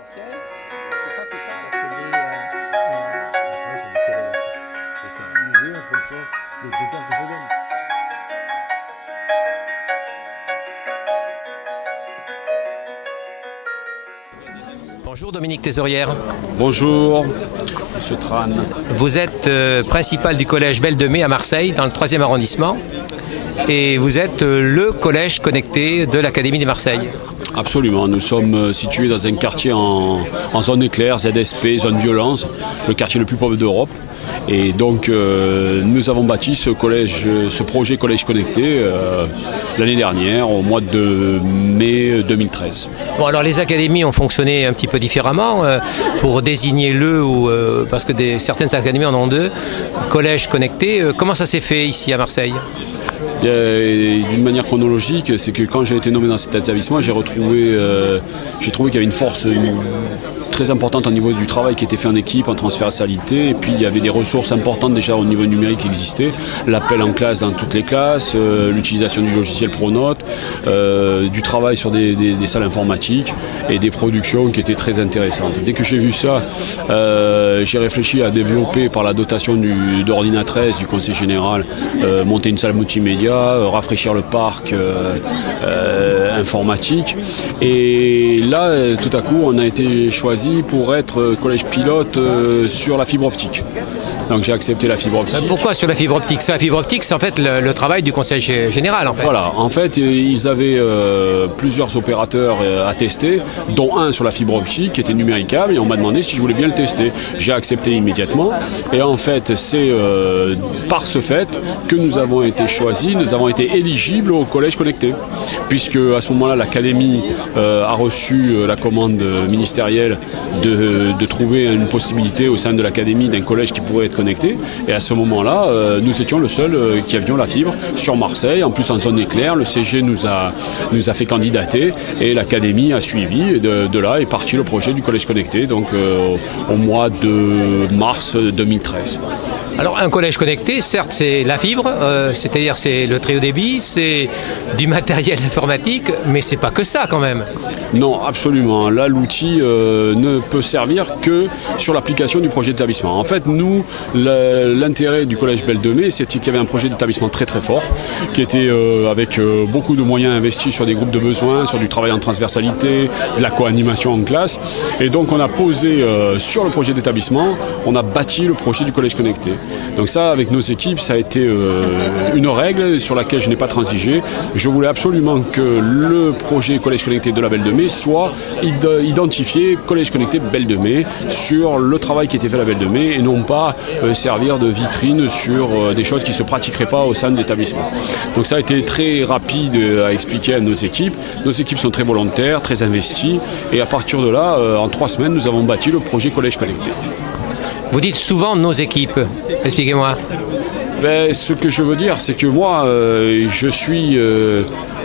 essentiel. En fonction des critères que je donne. Bonjour Dominique Thésaurière. Bonjour, Monsieur Tran. Vous êtes principal du collège Belle de Mai à Marseille, dans le 3e arrondissement. Et vous êtes le collège connecté de l'Académie de Marseille. Absolument, nous sommes situés dans un quartier en zone éclair, ZSP, zone violence, le quartier le plus pauvre d'Europe. Et donc nous avons bâti ce projet Collège Connecté l'année dernière, au mois de mai 2013. Bon, alors les académies ont fonctionné un petit peu différemment pour désigner parce que certaines académies en ont deux, Collège Connecté. Comment ça s'est fait ici à Marseille ? D'une manière chronologique, c'est que quand j'ai été nommé dans cet établissement, j'ai trouvé qu'il y avait une force très importante au niveau du travail qui était fait en équipe, en transversalité, et puis il y avait des ressources importantes déjà au niveau numérique qui existaient, l'appel en classe dans toutes les classes, l'utilisation du logiciel Pronote, du travail sur des salles informatiques et des productions qui étaient très intéressantes. Dès que j'ai vu ça, j'ai réfléchi à développer par la dotation d'ordinatrices du Conseil Général, monter une salle multimédia, rafraîchir le parc informatique. Et là, tout à coup, on a été choisi pour être collège pilote sur la fibre optique. Donc j'ai accepté la fibre optique. Pourquoi sur la fibre optique ? La fibre optique, c'est en fait le travail du Conseil Général. En fait. Voilà, en fait, ils avaient plusieurs opérateurs à tester, dont un sur la fibre optique qui était numéricable, et on m'a demandé si je voulais bien le tester. J'ai accepté immédiatement, et en fait, c'est par ce fait que nous avons été choisis, nous avons été éligibles au collège connecté, puisque à ce moment-là, l'Académie a reçu la commande ministérielle de trouver une possibilité au sein de l'Académie d'un collège qui pourrait être connecté. Et à ce moment-là, nous étions le seul qui avions la fibre sur Marseille, en plus en zone éclair. Le CG nous a fait candidater et l'Académie a suivi. Et de là est parti le projet du collège connecté, donc au mois de mars 2013. Alors un collège connecté, certes c'est la fibre, c'est-à-dire c'est le très haut débit, c'est du matériel informatique, mais c'est pas que ça quand même. Non, absolument. Là, l'outil ne peut servir que sur l'application du projet d'établissement. En fait, nous, l'intérêt du collège Belle de Mai, c'était qu'il y avait un projet d'établissement très très fort, qui était avec beaucoup de moyens investis sur des groupes de besoins, sur du travail en transversalité, de la co-animation en classe. Et donc on a posé sur le projet d'établissement, on a bâti le projet du collège connecté. Donc ça, avec nos équipes, ça a été une règle sur laquelle je n'ai pas transigé. Je voulais absolument que le projet Collège Connecté de la Belle de Mai soit identifié Collège Connecté Belle de Mai sur le travail qui était fait à la Belle de Mai, et non pas servir de vitrine sur des choses qui ne se pratiqueraient pas au sein de l'établissement. Donc ça a été très rapide à expliquer à nos équipes. Nos équipes sont très volontaires, très investies, et à partir de là, en 3 semaines, nous avons bâti le projet Collège Connecté. Vous dites souvent nos équipes, expliquez-moi. Ce que je veux dire, c'est que moi, je suis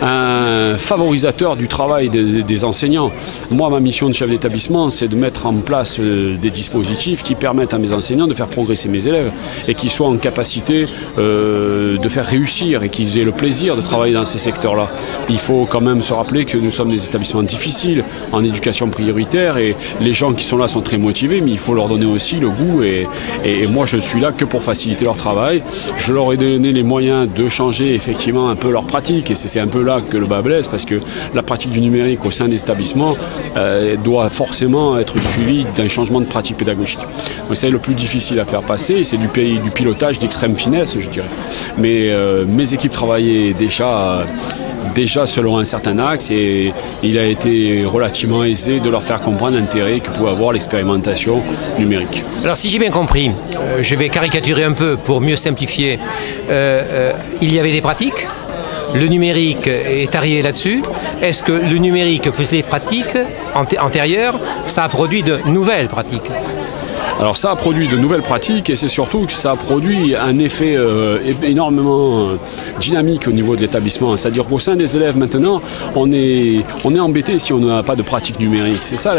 un favorisateur du travail des enseignants. Moi, ma mission de chef d'établissement, c'est de mettre en place des dispositifs qui permettent à mes enseignants de faire progresser mes élèves et qui soient en capacité de faire réussir et qu'ils aient le plaisir de travailler dans ces secteurs-là. Il faut quand même se rappeler que nous sommes des établissements difficiles en éducation prioritaire, et les gens qui sont là sont très motivés, mais il faut leur donner aussi le goût, et moi, je suis là que pour faciliter leur travail. Je leur ai donné les moyens de changer effectivement un peu leur pratique, et c'est un peu là que le bas blesse, parce que la pratique du numérique au sein des établissements doit forcément être suivie d'un changement de pratique pédagogique. C'est le plus difficile à faire passer, c'est du pilotage d'extrême finesse, je dirais. Mais mes équipes travaillaient déjà selon un certain axe, et il a été relativement aisé de leur faire comprendre l'intérêt que pouvait avoir l'expérimentation numérique. Alors si j'ai bien compris, je vais caricaturer un peu pour mieux simplifier, il y avait des pratiques, le numérique est arrivé là-dessus. Est-ce que le numérique plus les pratiques antérieures, ça a produit de nouvelles pratiques ? Alors ça a produit de nouvelles pratiques et c'est surtout que ça a produit un effet énormément dynamique au niveau de l'établissement. C'est-à-dire qu'au sein des élèves maintenant, on est embêté si on n'a pas de pratique numérique. C'est ça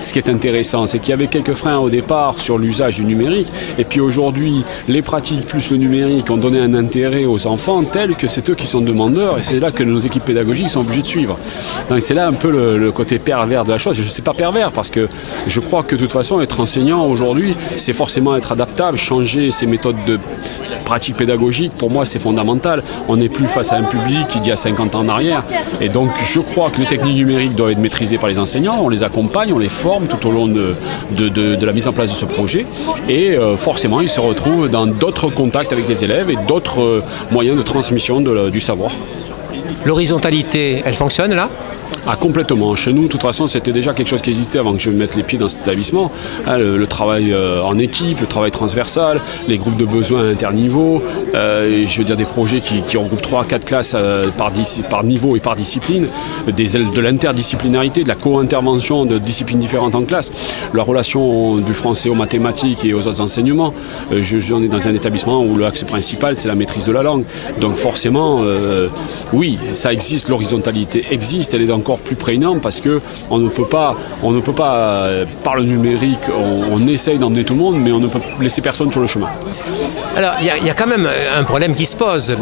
ce qui est intéressant, c'est qu'il y avait quelques freins au départ sur l'usage du numérique et puis aujourd'hui les pratiques plus le numérique ont donné un intérêt aux enfants tel que c'est eux qui sont demandeurs et c'est là que nos équipes pédagogiques sont obligées de suivre. Donc c'est là un peu le côté pervers de la chose. Je ne sais pas pervers parce que je crois que de toute façon être enseignant aujourd'hui c'est forcément être adaptable, changer ses méthodes de pratique pédagogique, pour moi c'est fondamental. On n'est plus face à un public qui dit à 50 ans en arrière et donc je crois que les techniques numériques doivent être maîtrisées par les enseignants, on les accompagne, on les forme tout au long de la mise en place de ce projet et forcément ils se retrouvent dans d'autres contacts avec les élèves et d'autres moyens de transmission du savoir. L'horizontalité, elle fonctionne là ? Ah, complètement. Chez nous, de toute façon, c'était déjà quelque chose qui existait avant que je mette les pieds dans cet établissement. Le travail en équipe, le travail transversal, les groupes de besoins interniveaux, je veux dire des projets qui regroupent 3-4 classes par niveau et par discipline, de l'interdisciplinarité, de la co-intervention de disciplines différentes en classe, la relation du français aux mathématiques et aux autres enseignements. On est dans un établissement où l'axe principal, c'est la maîtrise de la langue. Donc forcément, oui, ça existe, l'horizontalité existe, elle est encore plus prégnante parce que on ne peut pas par le numérique, on essaye d'emmener tout le monde, mais on ne peut laisser personne sur le chemin. Alors, il y a quand même un problème qui se pose.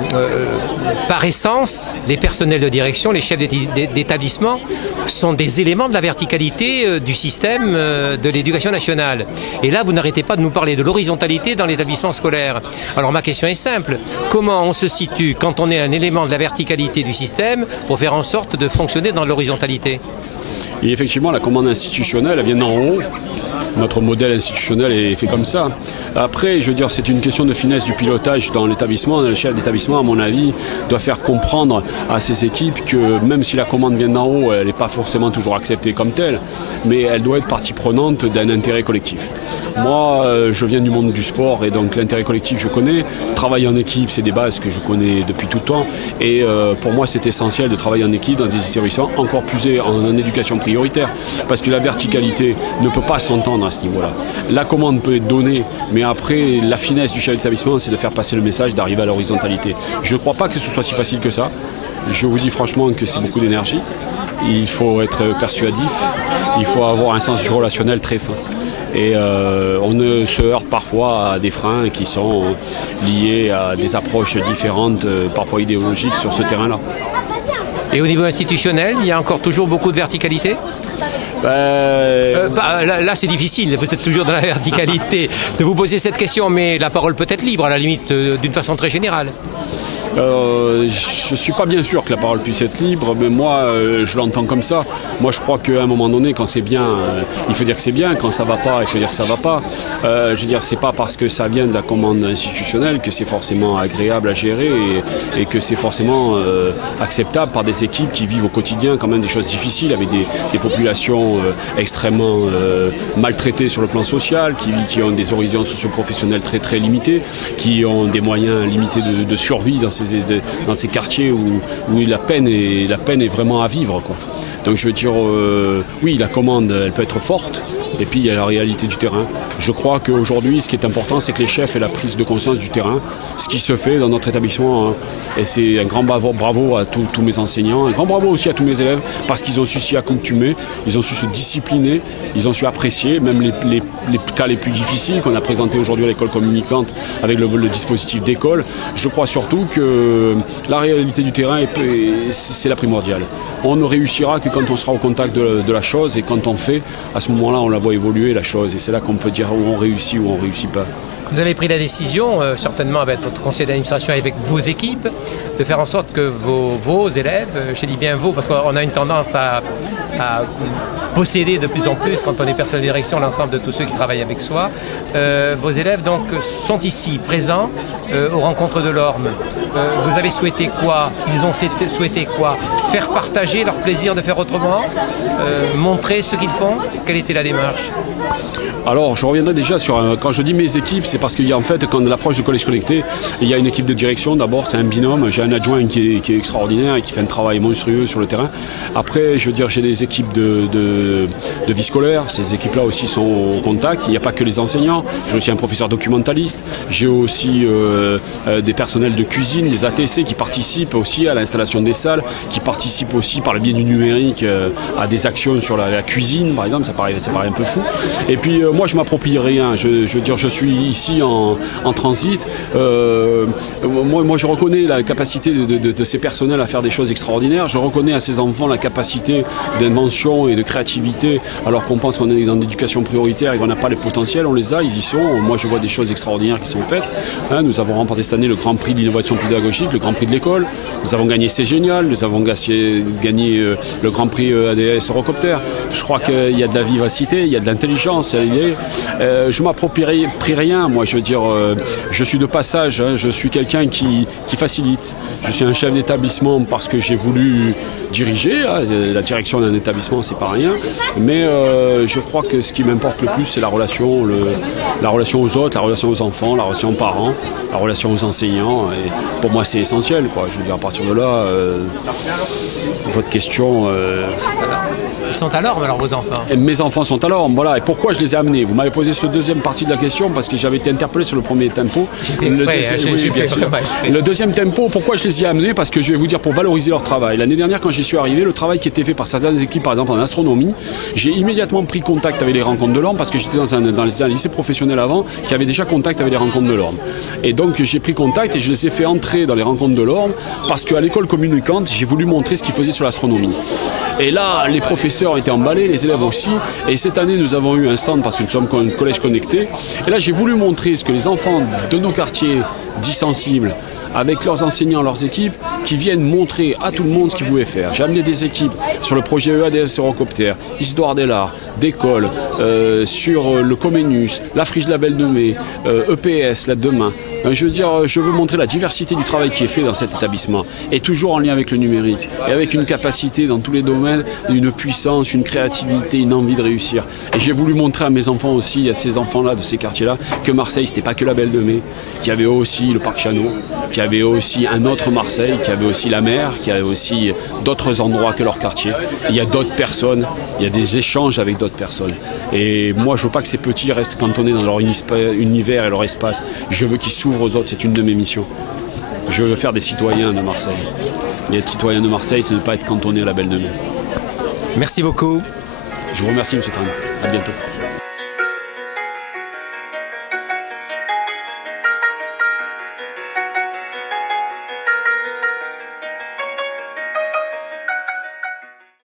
Par essence, les personnels de direction, les chefs d'établissement sont des éléments de la verticalité du système de l'éducation nationale. Et là, vous n'arrêtez pas de nous parler de l'horizontalité dans l'établissement scolaire. Alors, ma question est simple. Comment on se situe quand on est un élément de la verticalité du système pour faire en sorte de fonctionner dans l'horizontalité ? Et effectivement, la commande institutionnelle, elle vient d'en haut. Notre modèle institutionnel est fait comme ça. Après, je veux dire, c'est une question de finesse du pilotage dans l'établissement. Le chef d'établissement, à mon avis, doit faire comprendre à ses équipes que même si la commande vient d'en haut, elle n'est pas forcément toujours acceptée comme telle, mais elle doit être partie prenante d'un intérêt collectif. Moi, je viens du monde du sport et donc l'intérêt collectif, je connais. Travailler en équipe, c'est des bases que je connais depuis tout le temps. Et pour moi, c'est essentiel de travailler en équipe dans des établissements encore plus en éducation prioritaire. Parce que la verticalité ne peut pas s'entendre à ce niveau-là. La commande peut être donnée, mais après, la finesse du chef d'établissement, c'est de faire passer le message, d'arriver à l'horizontalité. Je ne crois pas que ce soit si facile que ça. Je vous dis franchement que c'est beaucoup d'énergie. Il faut être persuasif. Il faut avoir un sens du relationnel très fin. Et on se heurte parfois à des freins qui sont liés à des approches différentes, parfois idéologiques, sur ce terrain-là. Et au niveau institutionnel, il y a encore toujours beaucoup de verticalité ? Là c'est difficile, vous êtes toujours dans la verticalité de vous poser cette question, mais la parole peut être libre à la limite d'une façon très générale. Je ne suis pas bien sûr que la parole puisse être libre, mais moi je l'entends comme ça. Moi je crois qu'à un moment donné, quand c'est bien, il faut dire que c'est bien, quand ça ne va pas, il faut dire que ça ne va pas. Je veux dire, c'est pas parce que ça vient de la commande institutionnelle que c'est forcément agréable à gérer et que c'est forcément acceptable par des équipes qui vivent au quotidien quand même des choses difficiles avec des populations extrêmement maltraitées sur le plan social, qui ont des horizons socio-professionnels très très limités, qui ont des moyens limités de survie dans ces quartiers où la peine est vraiment à vivre, quoi. Donc je veux dire, oui, la commande, elle peut être forte, et puis il y a la réalité du terrain. Je crois qu'aujourd'hui, ce qui est important, c'est que les chefs aient la prise de conscience du terrain, ce qui se fait dans notre établissement, hein. Et c'est un grand bravo à tous mes enseignants, un grand bravo aussi à tous mes élèves, parce qu'ils ont su s'y accoutumer, ils ont su se discipliner, ils ont su apprécier, même les cas les plus difficiles qu'on a présentés aujourd'hui à l'école communicante avec le dispositif d'école. Je crois surtout que la réalité du terrain, c'est la primordiale. On ne réussira que quand on sera au contact de la chose et quand on fait, à ce moment-là, on la voit évoluer, la chose. Et c'est là qu'on peut dire où on réussit ou on ne réussit pas. Vous avez pris la décision, certainement avec votre conseil d'administration et avec vos équipes, de faire en sorte que vos élèves, je dis bien vos, parce qu'on a une tendance à posséder de plus en plus, quand on est personnel de direction, l'ensemble de tous ceux qui travaillent avec soi. Vos élèves donc sont ici, présents, aux rencontres de l'Orme. Vous avez souhaité quoi? Ils ont souhaité quoi? Faire partager leur plaisir de faire autrement? Montrer ce qu'ils font? Quelle était la démarche? Alors, je reviendrai déjà sur, quand je dis mes équipes, c'est parce qu'il y a en fait, quand on approche du collège connecté, il y a une équipe de direction. D'abord, c'est un binôme. J'ai un adjoint qui est extraordinaire et qui fait un travail monstrueux sur le terrain. Après, je veux dire, j'ai des équipes de vie scolaire. Ces équipes-là aussi sont au contact. Il n'y a pas que les enseignants. J'ai aussi un professeur documentaliste. J'ai aussi des personnels de cuisine, des ATC qui participent aussi à l'installation des salles, qui participent aussi par le biais du numérique à des actions sur la cuisine, par exemple. Ça paraît un peu fou. Et puis, moi, je m'approprie rien. Je veux dire, je suis ici en transit. Moi, je reconnais la capacité de ces personnels à faire des choses extraordinaires. Je reconnais à ces enfants la capacité d'invention et de créativité, alors qu'on pense qu'on est dans l'éducation prioritaire et qu'on n'a pas les potentiels. On les a, ils y sont. Moi, je vois des choses extraordinaires qui sont faites. Nous avons remporté cette année le Grand Prix d'innovation pédagogique, le Grand Prix de l'école. Nous avons gagné C'est Génial. Nous avons gagné le Grand Prix ADS Eurocopter. Je crois qu'il y a de la vivacité, il y a de l'intelligence. Je m'approprie rien. Moi, je veux dire, je suis de passage. Je suis quelqu'un qui facilite. Je suis un chef d'établissement parce que j'ai voulu diriger. La direction d'un établissement, c'est pas rien. Mais je crois que ce qui m'importe le plus, c'est la relation aux autres, la relation aux enfants, la relation aux parents, la relation aux enseignants. Et pour moi, c'est essentiel, quoi. Je veux dire, à partir de là, votre question... Ils sont à l'orme alors, vos enfants? Et mes enfants sont à l'orme, voilà. Et pourquoi je les ai amenés? Vous m'avez posé cette deuxième partie de la question parce que j'avais été interpellé sur le premier tempo. Le deuxième tempo, pourquoi je les ai amenés? Parce que je vais vous dire, pour valoriser leur travail. L'année dernière, quand j'y suis arrivé, le travail qui était fait par certaines équipes, par exemple en astronomie, j'ai immédiatement pris contact avec les rencontres de l'orme parce que j'étais dans un lycée professionnel avant qui avait déjà contact avec les rencontres de l'orme. Et donc j'ai pris contact et je les ai fait entrer dans les rencontres de l'orme parce qu'à l'école communicante, j'ai voulu montrer ce qu'ils faisaient sur l'astronomie. Et là, les professeurs étaient emballés, les élèves aussi. Et cette année, nous avons eu un stand parce que nous sommes un collège connecté. Et là, j'ai voulu montrer ce que les enfants de nos quartiers dits sensibles, avec leurs enseignants, leurs équipes, qui viennent montrer à tout le monde ce qu'ils pouvaient faire. J'ai amené des équipes sur le projet EADS Eurocopter, Histoire des Arts, d'école, sur le Comenius, la Friche Label de Mai, EPS, là demain. Je veux dire, je veux montrer la diversité du travail qui est fait dans cet établissement, et toujours en lien avec le numérique, et avec une capacité dans tous les domaines, une puissance, une créativité, une envie de réussir. Et j'ai voulu montrer à mes enfants aussi, à ces enfants-là, de ces quartiers-là, que Marseille, c'était pas que la Belle de Mai, qu'il y avait aussi le Parc Chanot, qu'il y avait aussi un autre Marseille, qu'il y avait aussi la mer, qu'il y avait aussi d'autres endroits que leur quartier. Il y a d'autres personnes, il y a des échanges avec d'autres personnes. Et moi, je veux pas que ces petits restent cantonnés dans leur univers et leur espace. Je veux qu'ils s'ouvrent aux autres, c'est une de mes missions. Je veux faire des citoyens de Marseille. Et être citoyen de Marseille, c'est ne pas être cantonné à la Belle de Mai. Merci beaucoup. Je vous remercie, M. Tran. À bientôt.